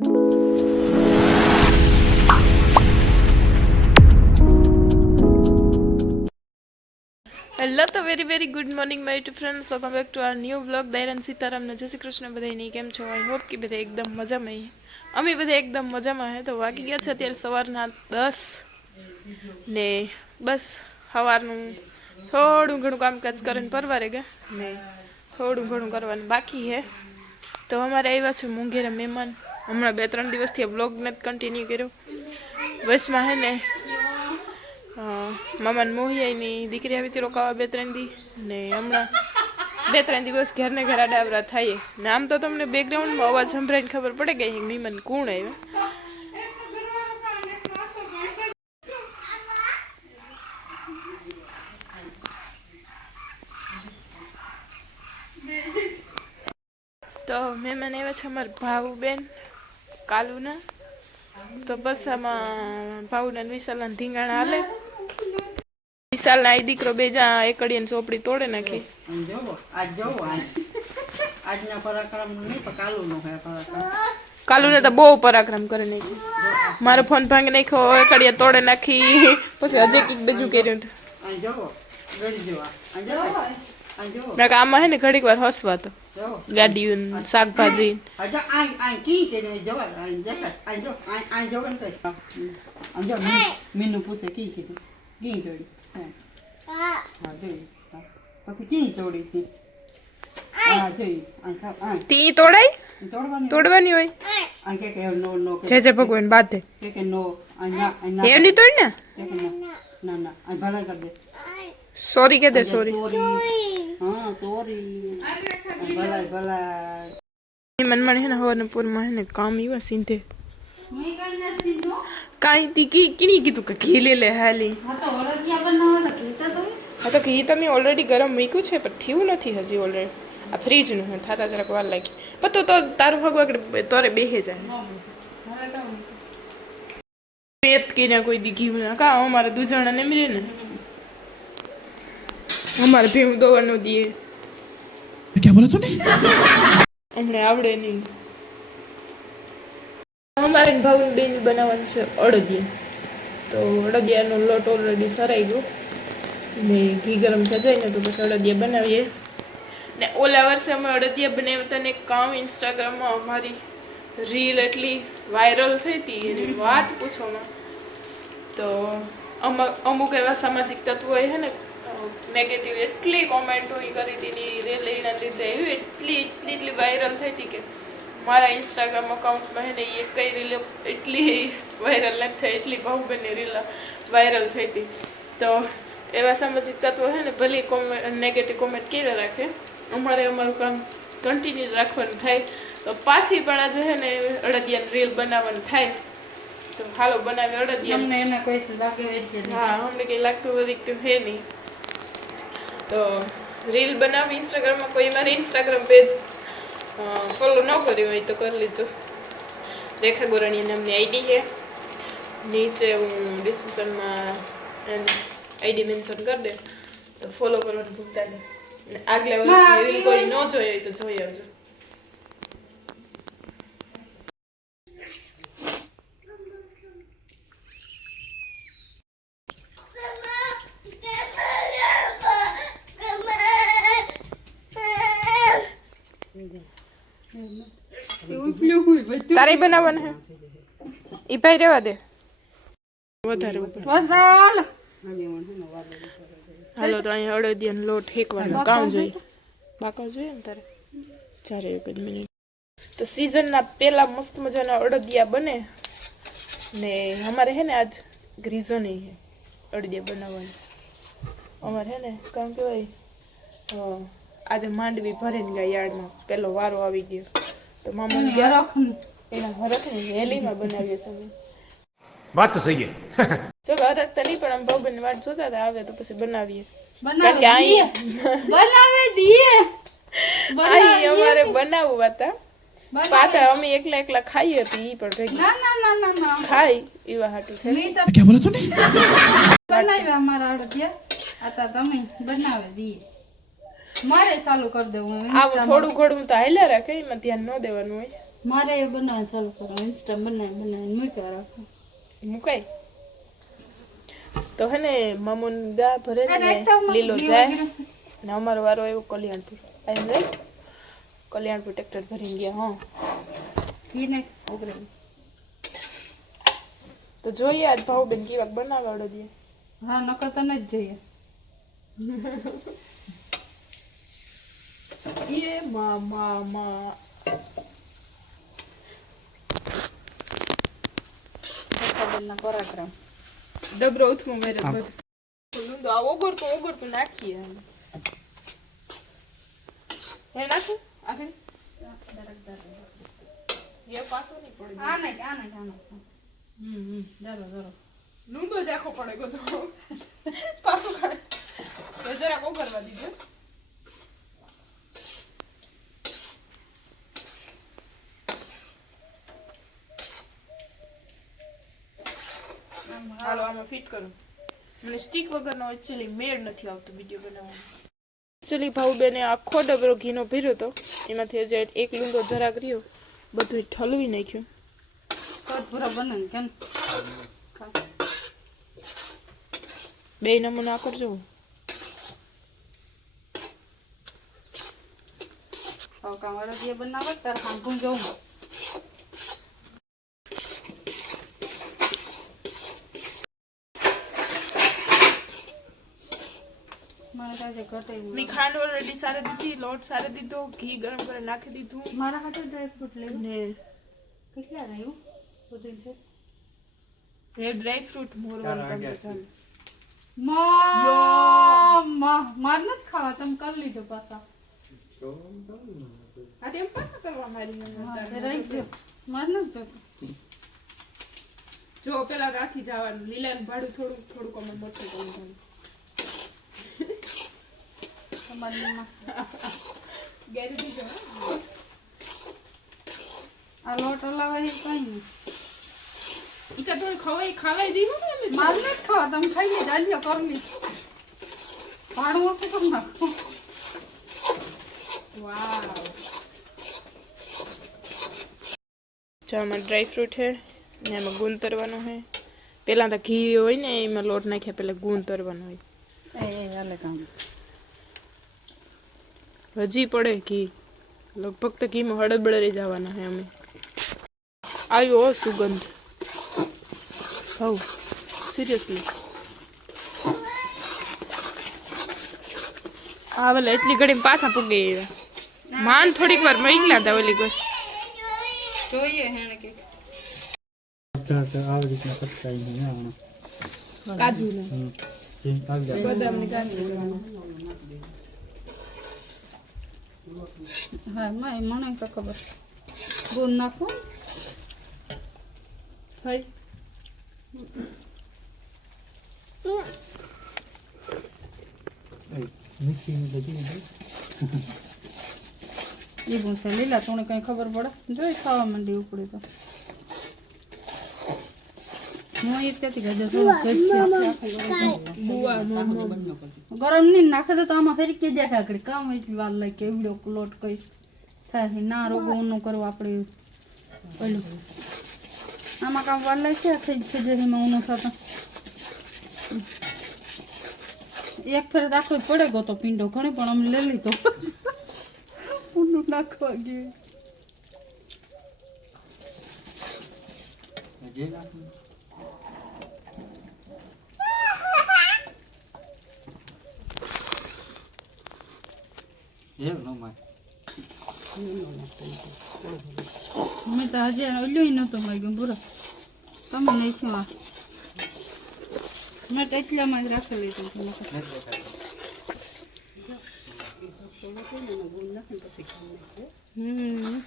Hello તો very good morning my to friends, welcome back to our new blog. Dayaram સીતારામને જય શ્રી કૃષ્ણ બધાની. કેમ છો? આઈ હોપ કે બધા એકદમ મજામાં. અમે બધા એકદમ મજામાં હે. તો વાગી ગયા છે અત્યારે સવારના 10 ને બસ સવારનું થોડું ઘણું કામકાજ કરીને પરવારે ગયા ને થોડું ઘણું કરવાનું બાકી હે. તો અમારે આવ્યા છે મોંઘેરા મહેમાન. હમણાં 2-3 દિવસથી આ બ્લોગને જ કન્ટિન્યુ કર્યો. વચમાં હે ને મામાને મોહિયાની દીકરી આવી હતી રોકાવા 2-3 દી ને હમણાં 2-3 દિવસ ઘરને ઘર આડાવરા થાય ને. આમ તો તમને બેકગ્રાઉન્ડમાં અવાજ સંભળાઈને ખબર પડે કે અહીં મહેમાન કોણ આવ્યા. તો મહેમાન આવ્યા છે અમારા ભાવ બેન કાલુના. તો બસ આમાં ભાવના વિશાલના ધીંગાણા હાલે. વિશાલના આ દીકરો બે જા એકડીને ચોપડી તોડે નાખી. કાલુને તો બહુ પરાક્રમ કરે નાખી. મારો ફોન ભાંગી નાખ્યો, એકડીએ તોડે નાખી, પછી હજી કઈક બીજું કર્યું હતું. આમાં હે ને ઘડીક વાર હસવા તો ગાડી શાકભાજી મીનુ પૂછે કી કીધું કી જોડી હા જોઈ પછી કી જોડી હા જોઈ તી તોડાય તોડવાની હોય આ કે નો નો જે જે ભગવાન બાધે કે નો આ એની તોડ ને ના ના આ ભલા કર દે સોરી કે દે સોરી. હા સોરી ભલા ભલા મનમાં હે ને હવારના પૂરમાં હે ને કામ એવા સીધે કાંઈ તી કીની કીધું કે ઘી લે લે હાલી. હા તો ઘી તમે ઓલરેડી ગરમ મૂક્યું છે પણ થયું નથી હજી ઓલરેડી. આ ફ્રીજનું થતા જરાક વાર લાગી પણ તો તારું ભગવા તોરે બેહે જાય રેત કીને કોઈ દી ઘી ના કા અમારે દૂધણા ને મળે ને અમારે ભીમ દોવાનું દીએ क्या बोला तूने અમને આવડે નહીં. અમારે ભાવની બેન બનાવવાનું છે અડદિયા. તો અડદિયાનો લોટ ઓલરેડી સરાઈ ગયો ને ઘી ગરમ થઈ જાય ને તો પછી અડદિયા બનાવીએ. ને ઓલા વર્ષે અમે અડદિયા બનાવ્યા હતા ને કામ ઇન્સ્ટાગ્રામમાં અમારી રીલ એટલી વાયરલ થઈ હતી એની વાત પૂછવામાં. તો અમુક એવા સામાજિક તત્વો હે ને નેગેટિવ એટલી કોમેન્ટો કરી હતી રીલ એના લીધે એવી એટલી વાયરલ થઈ હતી કે મારા ઇન્સ્ટાગ્રામ અકાઉન્ટમાં હે ને એ કઈ રીલ એટલી વાયરલ નથી થઈ એટલી ભાવબેનની રીલ વાયરલ થઈ હતી. તો એવા સામાજિક તત્વો હે ને ભલે નેગેટિવ કોમેન્ટ કર્યા રાખે, અમારું કામ કન્ટિન્યુ રાખવાનું થાય. તો પાછી પણ આજે હે ને અડદિયાની રીલ બનાવવાનું થાય તો હાલો બનાવી અડદિયા. હા અમને કંઈ લાગતું બધું હે નહીં. તો રીલ બનાવી ઇન્સ્ટાગ્રામમાં કોઈ મારી ઇન્સ્ટાગ્રામ પેજ ફોલો ન કર્યું હોય તો કરી લીધું. રેખા ગોરાણી નામની આઈડી છે. નીચે હું ડિસ્ક્રિપ્શનમાં આઈડી મેન્શન કરી દે તો ફોલો કરવાનું ભૂલતા નહીં. આગલા વર્ષની રીલ કોઈ ન જોઈ હોય તો જોઈ આવજો. તારે બનાવવાનું હે ઈ ભાઈ રહેવા દે વધારે હાલો. તો અહીંયા અડદિયાનો લોટ હેકવાનું કામ જોઈએ બાકા જોઈએ ને તારે 4 મિનિટ. તો સિઝનના પહેલા મસ્ત મજાના અડદિયા બને ને અમારે હે ને આજ રીઝન એ હે અડદિયા બનાવવાની. અમારે હે ને કામ કહેવાય આજે માંડવી ભરીને ગયા યાર્ડમાં પેલો વારો આવી ગયો તો મામા એના હરખની વેલીમાં બનાવીએ અમે. बात तो सही है જો હરખ તો નહીં પણ આમ ભાવબેનની વાટ જોતા હતા આવે તો પછી બનાવીએ. અમારે બનાવવા હતા પાછા અમે એકલા ખાઈ હતી ઈ પણ ભેગી ખાઈ એવા હાટું છે. क्या बोला तूने બનાવ્યા અમારા અડદિયા આતા તમે બનાવી દઈએ મારે ચાલુ કરી દેવું. આવું થોડું ઘણું તો હાલ્યા રાખે એમાં ધ્યાન ન દેવાનું હોય. મારે એ બનાવવાનું ચાલુ કરવાનું ઇન્સ્ટા બનાવીને મૂક્યા રાખો મુકાય તો હે ને મામુન ગા ભરે આ ને રાખતા હું લીલો ઘી જાય વગેરે. ને અમારો વારો આવ્યો કલ્યાણપુર આઈ એમ રાઈટ કલ્યાણપુર ટ્રેક્ટર ભરીને ગયા હા ઘી ને ઉગરે તો જોઈએ આજ ભાવબેન કેવાક બનાવડો દે હા નકર તને જ જોઈએ એ મા રક્ષાબંધનના પરાક્રમ ડબરો ઉથમાં મેરે બધું આ ઓગરતું નાખીએ હે નાખું આખરી ये पासो नहीं पड़ेगा આ નહીં જરો लूंदो देखो पड़ेगा तो पासो खाए तो जरा को करवा दीजिए હાલો આમાં ફિટ કરું મને સ્ટીક વગરનો એકચ્યુઅલી મેળ નથી આવતો વિડિયો બનાવવાનો એકચ્યુઅલી ભાઉબેને આખો ડબરો ઘીનો ભર્યો તો એમાંથી હજી એક લૂંદો જરાક રહ્યો બધું ઠલવી નાખ્યું કટ પૂરા બને ને કેમ બે નમૂના કરજો હવે કામ અડદિયા બનાવે તારે સાંભળું જવું મારે કાજે ઘટે મેં ખાંડ ઓલરેડી સારે દીધી લોટ સારે દીધો ઘી ગરમ કરી નાખી દીધું મારા હાથે ડ્રાયફ્રૂટ લેવું ને કેટલા રહ્યું બધું છે એ ડ્રાય ફ્રૂટ મોરવાનું કામ તો ચાલે માર નથી ખાવા તમે કરી લીધો પાછા આ તેમ પાછા કરવા મારી રહી ગયો માર નથી જોતું જો પેલા રાખી જવાનું લીલાનું ભાડું થોડુંક અમે મોટું કરવું તમારી માં ગેરી દીધો આ લોટ હલાવે એ કઈ નહીં ઈ તો પણ ખવાઈ દીધું ને અમે માર નથી ખાવા તમે ખાઈ લે જાલ્યો કરલી ભાડું ઓછું કરી નાખો વાવ જો આમાં ડ્રાય ફ્રૂટ છે ને એમાં ગુંદ તરવાનો છે પેલા તો ઘી હોય ને એમાં લોટ નાખ્યા પેલા ગુંદ તરવાનો હોય હાલે કામ હજી પડે ઘી લગભગ તો ઘીમાં હળદ બળરી જવાના છે અમે આવ્યો હો સુગંધ હવ સિરિયસલી હા ભલે એટલી ઘડી પાછા પૂગી આવ્યા માન થોડીક વાર મળી ગયા હતા ઓલી કોઈ જોઈએ હેણે કે આવી રીતના પટકાઈ ને કાજુ ને બદામ ને કાજુ હા મને તો ખબર ગુંદ નાખો હોય મિક્સી ની બધી એ ભૂસે લીલા તું કઈ ખબર પડે જોઈ ખાવા માંડી ઉપડી તો હું એક કહેતી કે જો બુઆ ગરમ નહીં નાખે તો આમાં ફેરી કે જાય આગળ કામ એટલી વાર લાગે કે એવડો લોટ કઈ થાય ના રોગો નું કરવું આપણે ઓલું આમાં કામ વાર લાગે છે થઈ જશે એમાં ઊનો થતો એક ફેર દાખલો પડે ગયો તો પીંડો ઘણે પણ અમે લઈ લીધો ઊનું નાખવા ગયું જે નાખું એ નો માં મેં તો હજી ઓલ્યું નહોતું લાગ્યું પૂરો તમે નાખ્યું આ મેં તો એટલામાં જ રાખી લીધું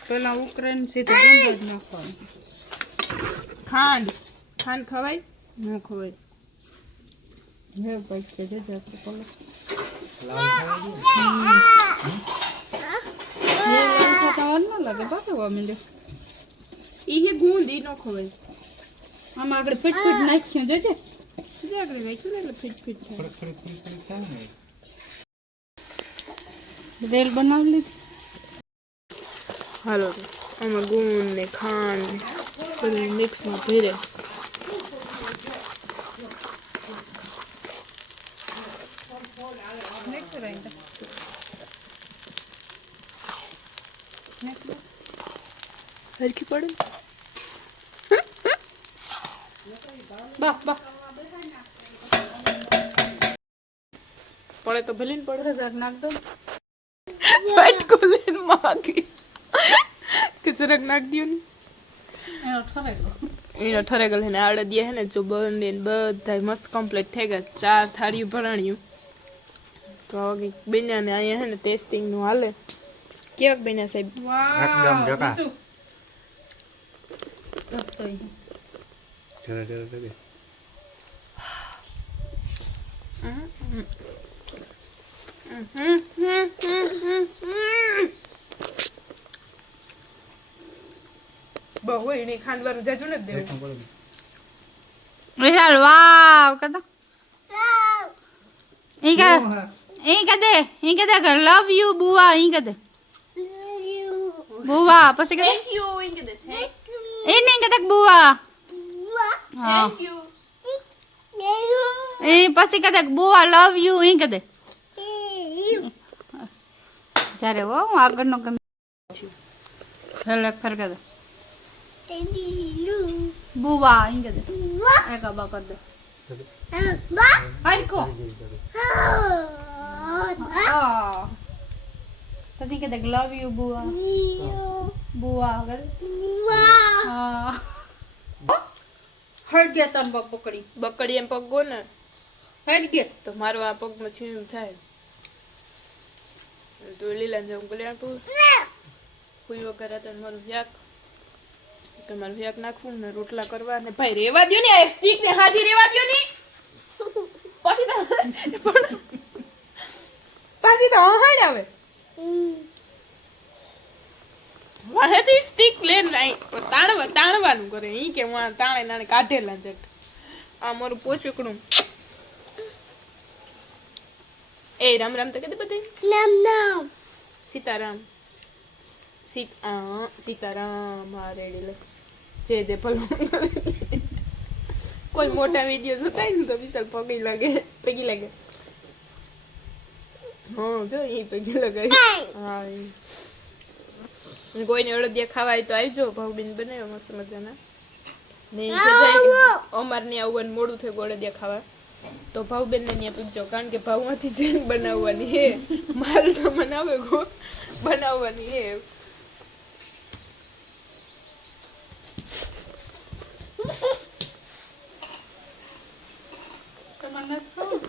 પેલા ઉકરાઈને સીધું ગુંદ જ નાખવાનું ખાંડ ખવાય ના ખવાય હે ભાઈ કે જે આપણે કોલો ના લાગે પાછો માંડે ઈ હે ગુંદ ઈ નો ખવાય આમાં આગળ ફીટ નાખ્યું જોજે આગળ નાખ્યું ને એટલે ફીટ થાય ફરી થાય ને રેલ બનાવી લીધી હાલો આમાં ગુણ ને ખાંડ બધું મિક્સમાં ભરે. હરખી પડે ને? બા બા પડે તો ભલે ને પડે. જરાક નાખ દો. વાટકો લઈને માગી કે જરાક નાખ દ્યો ને. એનો ઠરે ગયો. એનો ઠરેગલ હે ને અડદિયા હે ને જો બને બધા મસ્ત કમ્પ્લીટ થઈ ગયા. 4 થાળીઓ ભરાણ્યું. તો હવે બેનાને અહીંયા હે ને ટેસ્ટિંગ નું હાલે. કેવાક બેના સાહેબ? એકદમ જકા. રસોઈ. બહુ એની ખાંડવાનું જાજુ નથી દેવું. વિશાલ વાવ કદા ઈ કે કે લવ યુ બુઆ ઈ કે દે બુઆ પછી કે થેન્ક યુ ઇન કે દે. એ નહીં કે બુઆ હા થેન્ક યુ. એ પછી કે બુઆ લવ યુ ઈ કે દે ત્યારે વો આગળનો ગમે હેલ એક ફર કે દે બુઆ ઈ કે દે એક બા કર દે હરકો પછી કે દે લવ યુ બુઆ બુઆ કર હા હટ ગયા તન પગ પકડી બકડી એમ પગ ગો ને હટ ગયા તો મારો આ પગમાં છીણ થાય. તો લીલા જવું કલ્યાણ પૂર કોઈ વગર હતા મારું વ્યાક પછી મારું વ્યાક નાખવું ને રોટલા કરવા ને ભાઈ રેવા દ્યો ને આ સ્ટીક ને હાજી રેવા દ્યો ને પાછી તો હહાડ આવે વાહેથી સ્ટીક લે નહીં તાણવાનું કરે ઈ કે હું તાણે નાણે કાઢેલા છે. આ મારું પોચકડું એ રામ રામ તો કીધું બધું સીતારામ સીતારામ હા રેડી લે જે ભલું કોઈ મોટા વિડીયો જોતા હોય ને તો વિશાલ પગી લાગે હા જો એ પગી લગાવી હા કોઈને અડદિયા ખાવા હોય તો આવજો ભાવબીન બનાવ્યો મસ્ત મજાના ને અમારને આવવાનું મોડું થયું અડદિયા ખાવા તો ભાવબેન ને ત્યાં પૂછજો કારણ કે ભાવમાંથી જઈને બનાવવાની હે માલ સામાન આવે ગો બનાવવાની હે. તમારે નથી ખાવું?